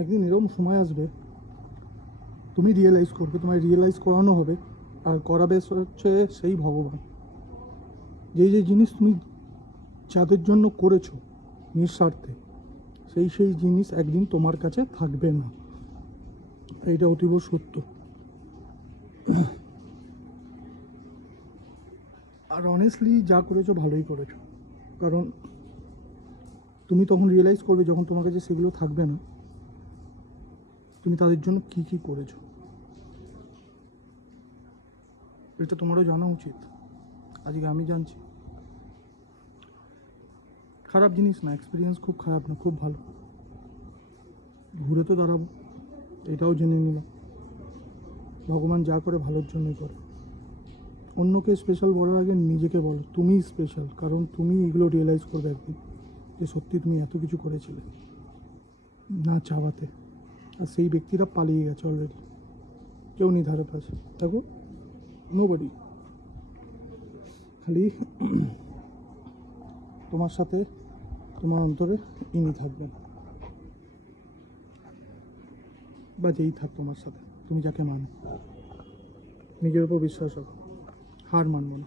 একদিন এরকম সময় আসবে তুমি রিয়েলাইজ করবে, তোমায় রিয়েলাইজ করানো হবে, আর করাবে হচ্ছে সেই ভগবান। যেই যে জিনিস তুমি যাদের জন্য করেছো নিঃস্বার্থে, সেই জিনিস একদিন তোমার কাছে থাকবে না। এইটা অতীব সত্য। আর অনেস্টলি যা করেছো ভালোই করেছো, কারণ তুমি তখন রিয়েলাইজ করবে যখন তোমার কাছে সেগুলো থাকবে না, তুমি তাদের জন্য কী কী করেছো। এটা তোমারও জানা উচিত। আজকে আমি জানছি, খারাপ জিনিস না, এক্সপিরিয়েন্স খুব খারাপ না, খুব ভালো। ঘুরে তো দাঁড়াবো, এটাও জেনে নিলাম ভগবান যা করে ভালোর জন্যই করে। অন্যকে স্পেশাল বলার আগে নিজেকে বলো তুমি স্পেশাল, কারণ তুমি এগুলো রিয়েলাইজ করবে একদিন যে সত্যি তুমি এত কিছু করেছিলে না চাওয়াতে। আর সেই ব্যক্তিরা পালিয়ে গেছে অলরেডি, কেউ নেই ধারে পাশে। দেখো নোবডি, খালি তোমার সাথে তোমার অন্তরে ইনি থাকবেন, বা যেই থাক তোমার সাথে, তুমি যাকে মানো। নিজের উপর বিশ্বাস রাখো, হার মানবো না।